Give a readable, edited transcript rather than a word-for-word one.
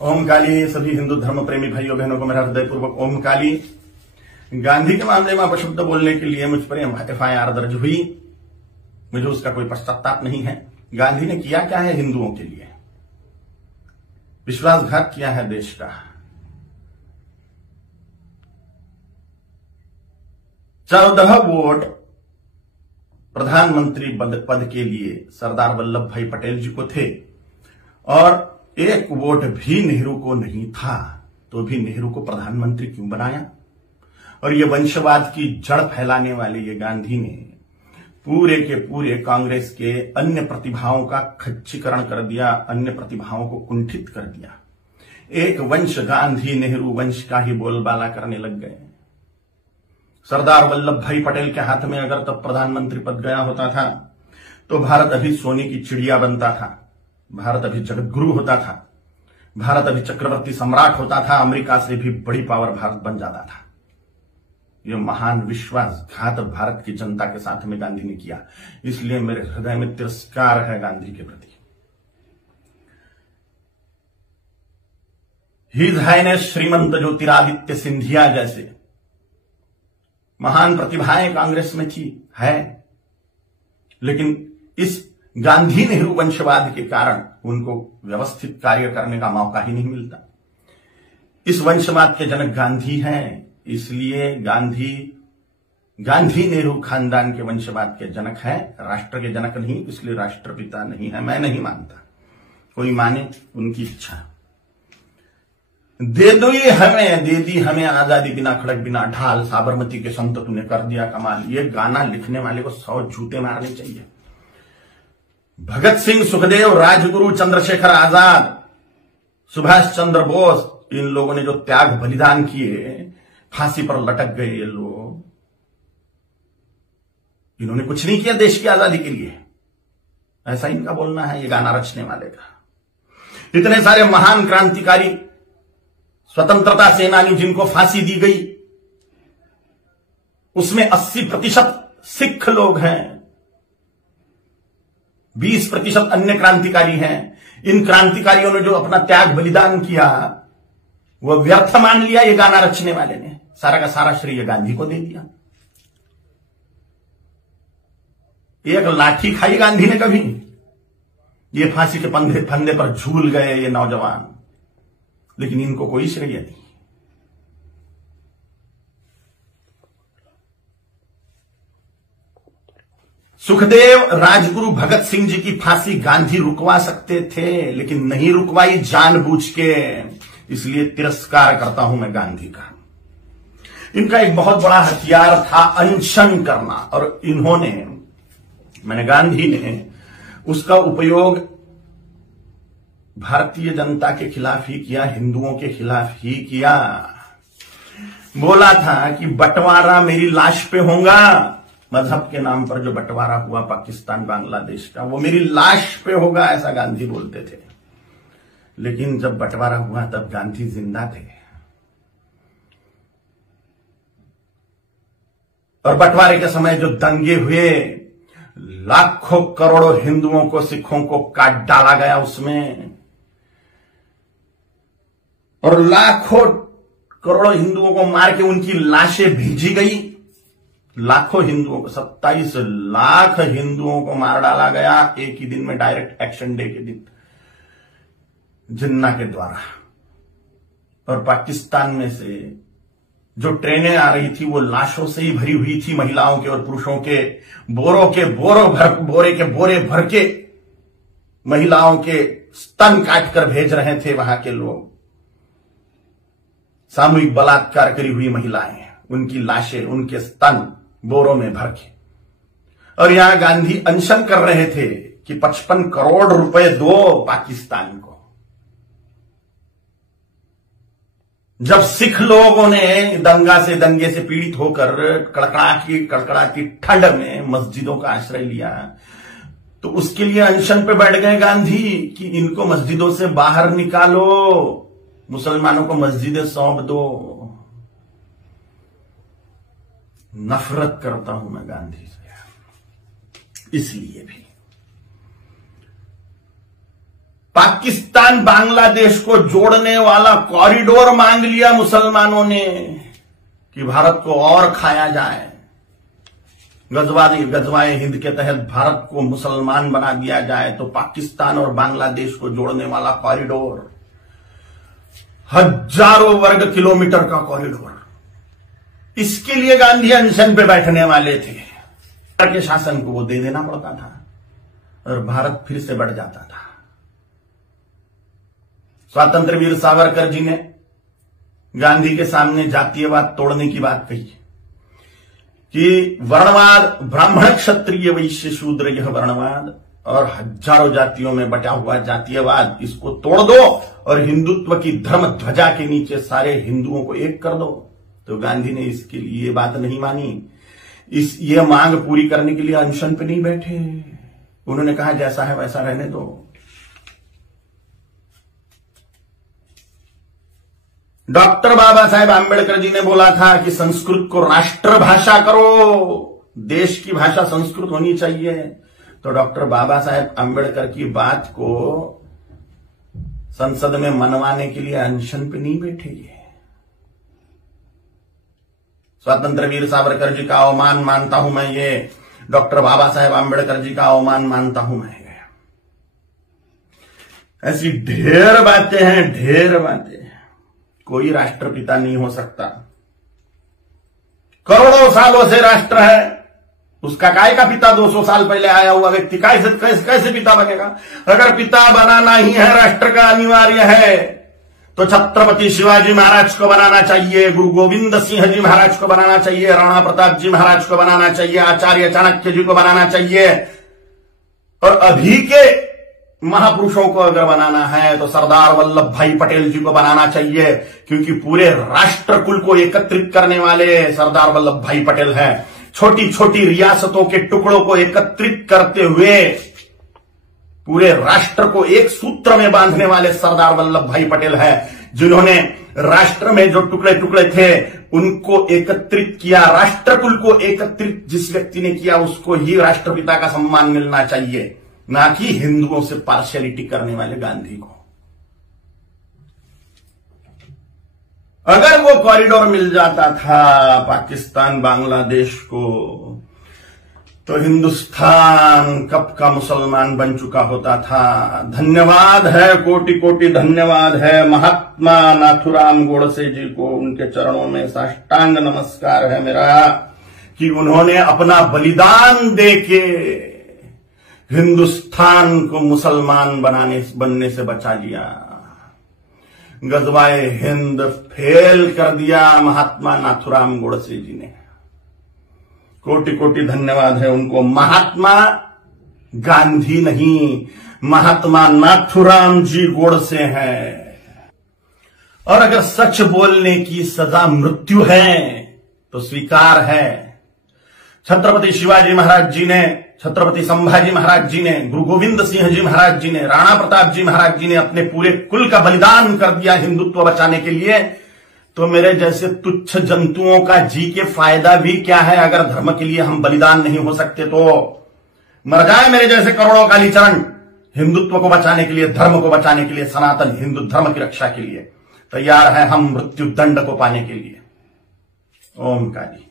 ओम काली। सभी हिंदू धर्म प्रेमी भाइयों बहनों को मेरा हृदयपूर्वक ओम काली। गांधी के मामले में अपशब्द बोलने के लिए मुझ पर FIR दर्ज हुई। मुझे उसका कोई पश्चाताप नहीं है। गांधी ने किया क्या है हिंदुओं के लिए? विश्वासघात किया है देश का। 14 वोट प्रधानमंत्री पद के लिए सरदार वल्लभ भाई पटेल जी को थे और 1 वोट भी नेहरू को नहीं था, तो भी नेहरू को प्रधानमंत्री क्यों बनाया? और ये वंशवाद की जड़ फैलाने वाले ये गांधी ने पूरे के पूरे कांग्रेस के अन्य प्रतिभाओं का खच्चीकरण कर दिया, अन्य प्रतिभाओं को कुंठित कर दिया। एक वंश गांधी नेहरू वंश का ही बोलबाला करने लग गए। सरदार वल्लभ भाई पटेल के हाथ में अगर तब प्रधानमंत्री पद गया होता था तो भारत अभी सोने की चिड़िया बनता था, भारत अभी जगत गुरु होता था, भारत अभी चक्रवर्ती सम्राट होता था, अमेरिका से भी बड़ी पावर भारत बन जाता था। यह महान विश्वासघात भारत की जनता के साथ में गांधी ने किया, इसलिए मेरे हृदय में तिरस्कार है गांधी के प्रति। हिज हाइनेस श्रीमंत ज्योतिरादित्य सिंधिया जैसे महान प्रतिभाएं कांग्रेस में थी, है, लेकिन इस गांधी नेहरू वंशवाद के कारण उनको व्यवस्थित कार्य करने का मौका ही नहीं मिलता। इस वंशवाद के जनक गांधी हैं, इसलिए गांधी नेहरू खानदान के वंशवाद के जनक है, राष्ट्र के जनक नहीं, इसलिए राष्ट्रपिता नहीं है। मैं नहीं मानता, कोई माने उनकी इच्छा। दे दी हमें आजादी, बिना खड़क बिना ढाल, साबरमती के संत तूने कर दिया कमाल। ये गाना लिखने वाले को 100 जूते मारने चाहिए। भगत सिंह, सुखदेव, राजगुरु, चंद्रशेखर आजाद, सुभाष चंद्र बोस, इन लोगों ने जो त्याग बलिदान किए, फांसी पर लटक गए ये लोग, इन्होंने कुछ नहीं किया देश की आजादी के लिए, ऐसा इनका बोलना है ये गाना रचने वाले का। इतने सारे महान क्रांतिकारी, स्वतंत्रता सेनानी जिनको फांसी दी गई, उसमें 80% सिख लोग हैं, 20% अन्य क्रांतिकारी हैं। इन क्रांतिकारियों ने जो अपना त्याग बलिदान किया वह व्यर्थ मान लिया ये गाना रचने वाले ने, सारा का सारा श्रेय गांधी को दे दिया। एक लाठी खाई गांधी ने कभी? ये फांसी के फंदे पर झूल गए ये नौजवान, लेकिन इनको कोई श्रेय नहीं। सुखदेव, राजगुरु, भगत सिंह जी की फांसी गांधी रुकवा सकते थे, लेकिन नहीं रुकवाई जानबूझ के, इसलिए तिरस्कार करता हूं मैं गांधी का। इनका एक बहुत बड़ा हथियार था अनशन करना, और गांधी ने उसका उपयोग भारतीय जनता के खिलाफ ही किया, हिंदुओं के खिलाफ ही किया। बोला था कि बंटवारा मेरी लाश पे होगा, मजहब के नाम पर जो बंटवारा हुआ पाकिस्तान बांग्लादेश का, वो मेरी लाश पे होगा, ऐसा गांधी बोलते थे। लेकिन जब बंटवारा हुआ तब गांधी जिंदा थे, और बंटवारे के समय जो दंगे हुए, लाखों करोड़ों हिंदुओं को, सिखों को काट डाला गया उसमें, और लाखों करोड़ों हिंदुओं को मार के उनकी लाशें भेजी गई। लाखों हिंदुओं को, 27 लाख हिंदुओं को मार डाला गया एक ही दिन में, डायरेक्ट एक्शन डे के दिन, जिन्ना के द्वारा। और पाकिस्तान में से जो ट्रेनें आ रही थी वो लाशों से ही भरी हुई थी, महिलाओं के और पुरुषों के, बोरे के बोरे भर के महिलाओं के स्तन काट कर भेज रहे थे वहां के लोग। सामूहिक बलात्कार करी हुई महिलाएं, उनकी लाशें, उनके स्तन बोरों में भर के। और यहां गांधी अनशन कर रहे थे कि 55 करोड़ रुपए दो पाकिस्तान को। जब सिख लोगों ने दंगे से पीड़ित होकर कड़कड़ाती ठंड में मस्जिदों का आश्रय लिया, तो उसके लिए अनशन पे बैठ गए गांधी कि इनको मस्जिदों से बाहर निकालो, मुसलमानों को मस्जिदें सौंप दो। नफरत करता हूं मैं गांधी से, इसलिए भी। पाकिस्तान बांग्लादेश को जोड़ने वाला कॉरिडोर मांग लिया मुसलमानों ने कि भारत को और खाया जाए। गजवाए हिंद के तहत भारत को मुसलमान बना दिया जाए, तो पाकिस्तान और बांग्लादेश को जोड़ने वाला कॉरिडोर, हजारों वर्ग किलोमीटर का कॉरिडोर, इसके लिए गांधी अनशन पे बैठने वाले थे। के शासन को वो दे देना पड़ता था और भारत फिर से बढ़ जाता था। स्वातंत्र वीर सावरकर जी ने गांधी के सामने जातीयवाद तोड़ने की बात कही कि वर्णवाद, ब्राह्मण क्षत्रिय वैश्य शूद्र, यह वर्णवाद और हजारों जातियों में बटा हुआ जातीयवाद, इसको तोड़ दो और हिंदुत्व की धर्म ध्वजा के नीचे सारे हिंदुओं को एक कर दो। तो गांधी ने इसके लिए बात नहीं मानी। ये मांग पूरी करने के लिए अनशन पे नहीं बैठे। उन्होंने कहा जैसा है वैसा रहने दो। डॉक्टर बाबा साहेब आंबेडकर जी ने बोला था कि संस्कृत को राष्ट्रभाषा करो, देश की भाषा संस्कृत होनी चाहिए। तो डॉक्टर बाबा साहेब आंबेडकर की बात को संसद में मनवाने के लिए अनशन पे नहीं बैठे। ये स्वतंत्र वीर सावरकर जी का अवमान मानता हूं मैं, ये डॉक्टर बाबा साहेब आंबेडकर जी का अवमान मानता हूं मैं। ऐसी ढेर बातें हैं, ढेर बातें। कोई राष्ट्रपिता नहीं हो सकता। करोड़ों सालों से राष्ट्र है, उसका काय का पिता 200 साल पहले आया हुआ व्यक्ति कैसे पिता बनेगा? अगर पिता बनाना ही है राष्ट्र का अनिवार्य है, तो छत्रपति शिवाजी महाराज को बनाना चाहिए, गुरु गोविंद सिंह जी महाराज को बनाना चाहिए, राणा प्रताप जी महाराज को बनाना चाहिए, आचार्य चाणक्य जी को बनाना चाहिए। और अभी के महापुरुषों को अगर बनाना है तो सरदार वल्लभ भाई पटेल जी को बनाना चाहिए, क्योंकि पूरे राष्ट्र कुल को एकत्रित करने वाले सरदार वल्लभ भाई पटेल हैं। छोटी छोटी रियासतों के टुकड़ों को एकत्रित करते हुए पूरे राष्ट्र को एक सूत्र में बांधने वाले सरदार वल्लभ भाई पटेल हैं, जिन्होंने राष्ट्र में जो टुकड़े टुकड़े थे उनको एकत्रित किया। राष्ट्र कुल को एकत्रित जिस व्यक्ति ने किया उसको ही राष्ट्रपिता का सम्मान मिलना चाहिए, ना कि हिंदुओं से पार्शियलिटी करने वाले गांधी को। अगर वो कॉरिडोर मिल जाता था पाकिस्तान बांग्लादेश को, तो हिंदुस्तान कब का मुसलमान बन चुका होता था। धन्यवाद है, कोटि कोटि धन्यवाद है महात्मा नाथुराम गोडसे जी को। उनके चरणों में साष्टांग नमस्कार है मेरा कि उन्होंने अपना बलिदान देके हिंदुस्तान को मुसलमान बनने से बचा लिया। गजवाए हिंद फेल कर दिया महात्मा नाथुराम गोडसे जी ने। कोटि कोटि धन्यवाद है उनको। महात्मा गांधी नहीं, महात्मा नाथुराम जी गोडसे हैं। और अगर सच बोलने की सजा मृत्यु है तो स्वीकार है। छत्रपति शिवाजी महाराज जी ने, छत्रपति संभाजी महाराज जी ने, गुरु गोविंद सिंह जी महाराज जी ने, राणा प्रताप जी महाराज जी ने अपने पूरे कुल का बलिदान कर दिया हिंदुत्व बचाने के लिए। तो मेरे जैसे तुच्छ जंतुओं का जी के फायदा भी क्या है? अगर धर्म के लिए हम बलिदान नहीं हो सकते तो मर जाए मेरे जैसे करोड़ों कालीचरण हिंदुत्व को बचाने के लिए, धर्म को बचाने के लिए, सनातन हिंदू धर्म की रक्षा के लिए तैयार है हम मृत्यु दंड को पाने के लिए। ओम काली।